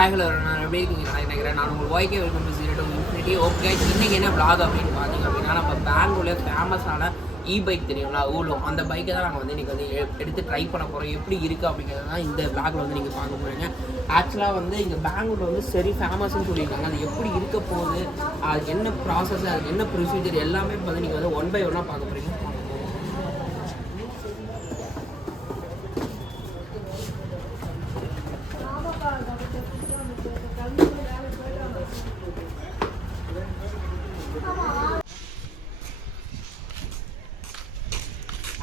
Hi hello நான் எப்படி இருக்கீங்க நான் நினைக்கிறேன் நான் உங்களுக்கு okay welcome to zero to infinity. Okay இன்றைக்கி என்ன vlog அப்படின்னு பார்த்தீங்க அப்படின்னா நம்ம பெங்களூரில் ஃபேமஸான பைக் தெரியுங்களா ஊலோ, அந்த பைக்கை தான் நாங்கள் வந்து இன்றைக்கி வந்து எடுத்து ட்ரை பண்ண போகிறோம். எப்படி இருக்குது அப்படிங்கிறது தான் இந்த vlogல வந்து நீங்கள் பார்க்க போகிறீங்க. ஆக்சுவலாக வந்து இங்கே பெங்களூரில் வந்து சரி ஃபேமஸ்ன்னு சொல்லியிருக்காங்க. அது எப்படி இருக்க போகுது, அது என்ன ப்ராசஸ், அது என்ன ப்ரொசீஜர் எல்லாமே வந்து நீங்கள் வந்து ஒன் பை ஒன்னாக பார்க்க போகிறீங்க.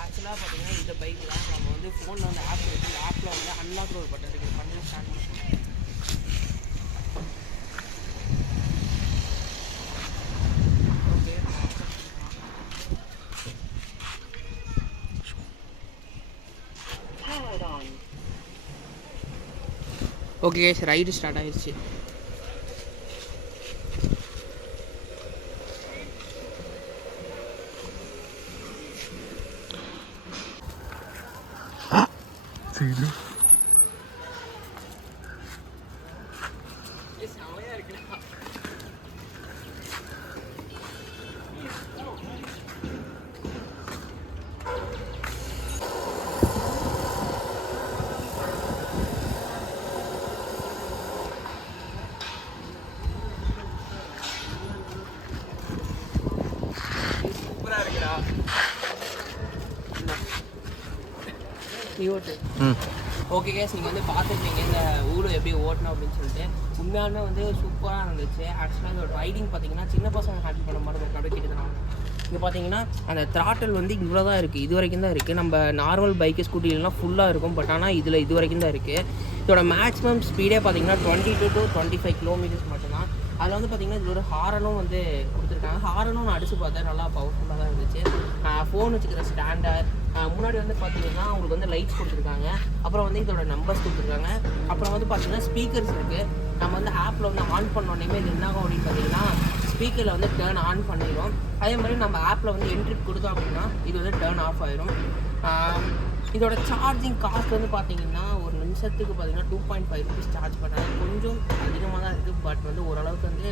ஆக்சுவலாக பார்த்தீங்கன்னா இந்த பைக் தான் நம்ம வந்து ஃபோனில் வந்து ஆப் இருக்குது. இந்த ஆப்பில் வந்து அன்லாக் ஒரு பட்டன் இருக்குது. பண்ணி ஸ்டார்ட் பண்ணுவோம். ஓகே கேஸ், ரைடு ஸ்டார்ட் ஆயிடுச்சு. ஓகே கேஸ், நீங்கள் வந்து பார்த்துருப்பீங்க இந்த ஊழல் எப்படி ஓட்டணும் அப்படின்னு சொல்லிட்டு. உண்மையாலுமே வந்து சூப்பராக இருந்துச்சு. ஆக்சுவலாக இதோட ரைடிங் பார்த்தீங்கன்னா சின்ன பசங்க ஹேண்டில் பண்ண மாதிரி இருக்கும். அப்படியே கிட்டதான் இங்கே பார்த்தீங்கன்னா அந்த த்ராட்டில் வந்து இவ்வளோ தான் இருக்குது, இது வரைக்கும் தான் இருக்குது. நம்ம நார்மல் பைக்கு ஸ்கூட்டிலாம் ஃபுல்லாக இருக்கும், பட் ஆனால் இதில் இது வரைக்கும் தான் இருக்குது. இதோட மேக்ஸிமம் ஸ்பீடே பார்த்தீங்கன்னா 22 to 25 கிலோமீட்டர்ஸ் மட்டும்தான். அதில் வந்து பார்த்திங்கன்னா இது ஒரு ஹாரனும் வந்து கொடுத்துருக்காங்க. ஹாரனும் நான் அடித்து பார்த்தேன், நல்லா பவர்ஃபுல்லாக தான் இருந்துச்சு. ஃபோன் வச்சுக்கிற ஸ்டாண்டர்ட், முன்னாடி வந்து பார்த்திங்கன்னா உங்களுக்கு வந்து லைட்ஸ் கொடுத்துருக்காங்க. அப்புறம் வந்து இதோட நம்பர்ஸ் கொடுத்துருக்காங்க. அப்புறம் வந்து பார்த்திங்கன்னா ஸ்பீக்கர்ஸ் இருக்குது. நம்ம வந்து ஆப்பில் வந்து ஆன் பண்ணோன்னே இது என்னாகும் அப்படின்னு பார்த்தீங்கன்னா ஸ்பீக்கரில் வந்து டேர்ன் ஆன் பண்ணிடும். அதே மாதிரி நம்ம ஆப்பில் வந்து என்ட்ரி கொடுத்தோம் அப்படின்னா இது வந்து டேர்ன் ஆஃப் ஆயிரும். இதோட சார்ஜிங் காஸ்ட் வந்து பார்த்திங்கன்னா ஒரு நிமிஷத்துக்கு பார்த்திங்கன்னா 2.5 rupees சார்ஜ் பண்ணுறாங்க. கொஞ்சம் அதிகமாக தான் இருக்குது, பட் வந்து ஓரளவுக்கு வந்து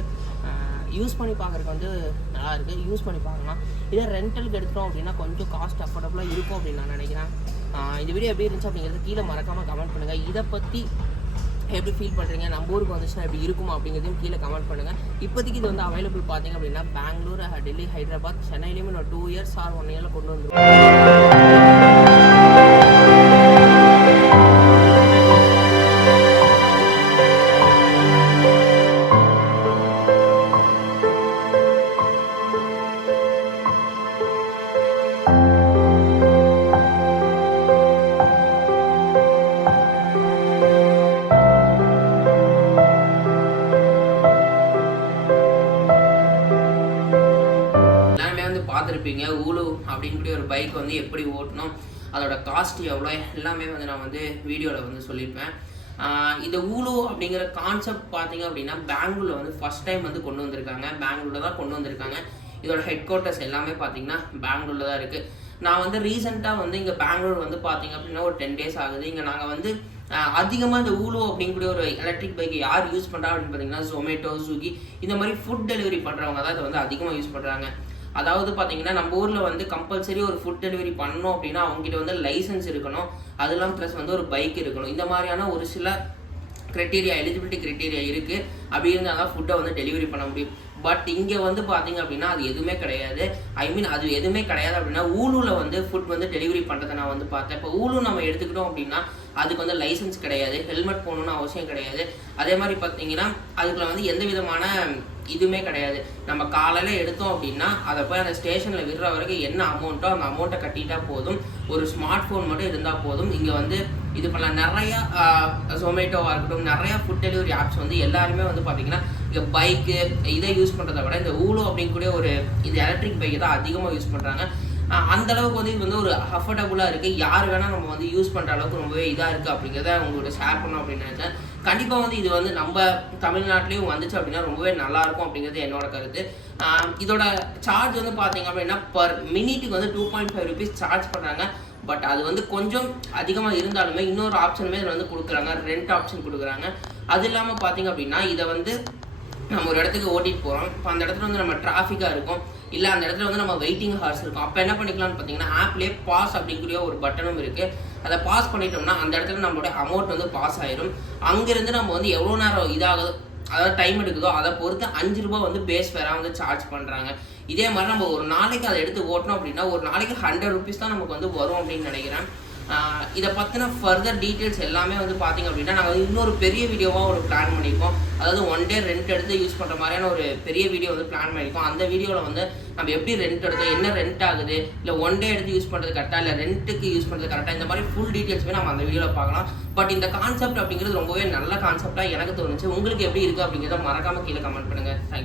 யூஸ் பண்ணி பார்க்குறதுக்கு வந்து நல்லா இருக்குது. யூஸ் பண்ணி பார்க்கலாம். இதே ரெண்டலுக்கு எடுத்துட்டோம் அப்படின்னா கொஞ்சம் காஸ்ட் அஃபோர்டபுளாக இருக்கும் அப்படின்னு நான் நினைக்கிறேன். இந்த வீடியோ எப்படி இருந்துச்சு அப்படிங்கிறது கீழே மறக்காமல் கமெண்ட் பண்ணுங்கள். இதை பற்றி எப்படி ஃபீல் பண்ணுறீங்க, நம்ம ஊருக்கு வந்துச்சுன்னா எப்படி இருக்குமா அப்படிங்கிறதையும் கீழே கமெண்ட் பண்ணுங்கள். இப்போதைக்கு இது வந்து அவைலபிள் பார்த்தீங்க அப்படின்னா பெங்களூர், டெல்லி, ஹைதராபாத், சென்னையிலேயுமே ஒரு 2 years ஆர் 1 year கொண்டு வந்துடும். பார்த்துருப்பீங்க ஊலு அப்படின்னு கூடிய ஒரு பைக் வந்து எப்படி ஓட்டணும், அதோட காஸ்ட் எவ்வளோ, எல்லாமே வந்து நான் வந்து வீடியோவில் வந்து சொல்லியிருப்பேன். இந்த ஊலு அப்படிங்கிற கான்செப்ட் பார்த்தீங்க அப்படின்னா பெங்களூரில் வந்து ஃபஸ்ட் டைம் வந்து கொண்டு வந்திருக்காங்க. பெங்களூரில் தான் கொண்டு வந்திருக்காங்க. இதோட ஹெட் குவார்ட்டர்ஸ் எல்லாமே பார்த்தீங்கன்னா பெங்களூரில் தான் இருக்குது. நான் வந்து ரீசெண்டாக வந்து இங்கே பெங்களூர் வந்து பார்த்தீங்க அப்படின்னா ஒரு 10 days ஆகுது. இங்கே நாங்கள் வந்து அதிகமாக இந்த ஊலோ அப்படிங்கக்கூடிய ஒரு எலக்ட்ரிக் பைக்கை யார் யூஸ் பண்ணுறா அப்படின்னு பார்த்தீங்கன்னா ஜொமேட்டோ, ஸ்விக்கி இந்த மாதிரி ஃபுட் டெலிவரி பண்ணுறவங்க தான் இதை வந்து அதிகமாக யூஸ் பண்ணுறாங்க. அதாவது பார்த்தீங்கன்னா நம்ம ஊரில் வந்து கம்பல்சரி ஒரு ஃபுட் டெலிவரி பண்ணணும் அப்படின்னா அவங்ககிட்ட வந்து லைசன்ஸ் இருக்கணும், அதெல்லாம் ப்ளஸ் வந்து ஒரு பைக் இருக்கணும். இந்த மாதிரியான ஒரு சில க்ரைட்டீரியா, எலிஜிபிலிட்டி க்ரைட்டீரியா இருக்குது. அப்படி இருந்தால் தான் ஃபுட்டை வந்து டெலிவரி பண்ண முடியும். பட் இங்கே வந்து பார்த்தீங்க அப்படின்னா அது எதுவுமே கிடையாது. அது எதுவுமே கிடையாது அப்படின்னா ஊலூவில் வந்து ஃபுட் வந்து டெலிவரி பண்ணுறதை நான் வந்து பார்த்தேன். இப்போ ஊலு நம்ம எடுத்துக்கிட்டோம் அப்படின்னா அதுக்கு வந்து லைசன்ஸ் கிடையாது, ஹெல்மெட் போகணுன்னு அவசியம் கிடையாது. அதே மாதிரி பார்த்தீங்கன்னா அதுக்குள்ள வந்து எந்த விதமான இதுவுமே கிடையாது. நம்ம காலையில் எடுத்தோம் அப்படின்னா அதை போய் அந்த ஸ்டேஷனில் விடுற வரைக்கும் என்ன அமௌண்ட்டோ அந்த அமௌண்ட்டை கட்டிட்டா போதும். ஒரு ஸ்மார்ட் ஃபோன் மட்டும் இருந்தால் போதும். இங்கே வந்து இது பண்ணலாம். நிறையா ஜொமேட்டோவாக இருக்கட்டும், நிறையா ஃபுட் டெலிவரி ஆப்ஸ் வந்து எல்லாருமே வந்து பார்த்திங்கன்னா இங்கே பைக்கு இதை யூஸ் பண்ணுறதை விட இந்த ஊலோ அப்படிங்கக்கூடிய ஒரு இது எலக்ட்ரிக் பைக்கை தான் அதிகமாக யூஸ் பண்ணுறாங்க. அந்தளவுக்கு வந்து இது வந்து ஒரு அஃபோர்டபுளாக இருக்குது. யார் வேணால் நம்ம வந்து யூஸ் பண்ணுற அளவுக்கு ரொம்பவே இதாக இருக்குது அப்படிங்கிறத உங்களோட ஷேர் பண்ணோம் அப்படின்னு நினச்சேன். கண்டிப்பாக வந்து இது வந்து நம்ம தமிழ்நாட்டிலையும் வந்துச்சு அப்படின்னா ரொம்பவே நல்லாயிருக்கும் அப்படிங்கிறது என்னோட கருத்து. இதோட சார்ஜ் வந்து பார்த்தீங்க அப்படின்னா பர் மினிட்டுக்கு வந்து 2.5 rupees சார்ஜ் பண்ணுறாங்க. பட் அது வந்து கொஞ்சம் அதிகமாக இருந்தாலுமே இன்னொரு ஆப்ஷனுமே இதில் வந்து கொடுக்குறாங்க, ரெண்ட் ஆப்ஷன் கொடுக்குறாங்க. அது இல்லாமல் பார்த்தீங்க அப்படின்னா இதை வந்து நம்ம ஒரு இடத்துக்கு ஓட்டிகிட்டு போகிறோம். இப்போ அந்த இடத்துல வந்து நம்ம டிராஃபிக்காக இருக்கும், இல்லை அந்த இடத்துல வந்து நம்ம வெயிட்டிங் ஹார்ஸ் இருக்கும். அப்போ என்ன பண்ணிக்கலாம்னு பார்த்தீங்கன்னா ஆப்லேயே பாஸ் அப்படிங்கிற ஒரு பட்டனும் இருக்குது. அதை பாஸ் பண்ணிட்டோம்னா அந்த இடத்துல நம்மளோட அமௌண்ட் வந்து பாஸ் ஆயிரும். அங்கேருந்து நம்ம வந்து எவ்வளோ நேரம் இதாகுதோ, அதாவது டைம் எடுக்குதோ அதை பொறுத்து 5 ரூபா வந்து பேஸ் ஃபேராக வந்து சார்ஜ் பண்ணுறாங்க. இதே மாதிரி நம்ம ஒரு நாளைக்கு அதை எடுத்து ஓட்டணும் அப்படின்னா ஒரு நாளைக்கு 100 ருபீஸ் தான் நமக்கு வந்து வரும் அப்படின்னு நினைக்கிறேன். இதை பற்றின ஃபர்தர் டீட்டெயில்ஸ் எல்லாமே வந்து பார்த்திங்க அப்படின்னா நாங்கள் வந்து இன்னொரு பெரிய வீடியோவாக ஒரு பிளான் பண்ணியிருக்கோம். அதாவது 1 டே ரெண்ட் எடுத்து யூஸ் பண்ணுற மாதிரியான ஒரு பெரிய வீடியோ வந்து பிளான் பண்ணியிருக்கோம். அந்த வீடியோவில் வந்து நம்ம எப்படி ரெண்ட் எடுத்தோம், என்ன ரெண்ட் ஆகுது, இல்லை 1 டே எடுத்து யூஸ் பண்ணுறது கரெக்டாக, இல்லை ரெண்ட்டுக்கு யூஸ் பண்ணுறது கரெக்டாக, இந்த மாதிரி ஃபுல் டீட்டெயில்ஸுமே நம்ம அந்த வீடியோவில் பார்க்கலாம். பட் இந்த கான்செப்ட் அப்படிங்கிறது ரொம்பவே நல்ல கான்செப்டாக எனக்கு தோணுச்சு. உங்களுக்கு எப்படி இருக்குது அப்படிங்கிறத மறக்காமல் கீழே கமெண்ட் பண்ணுங்கள். தேங்க்யூ.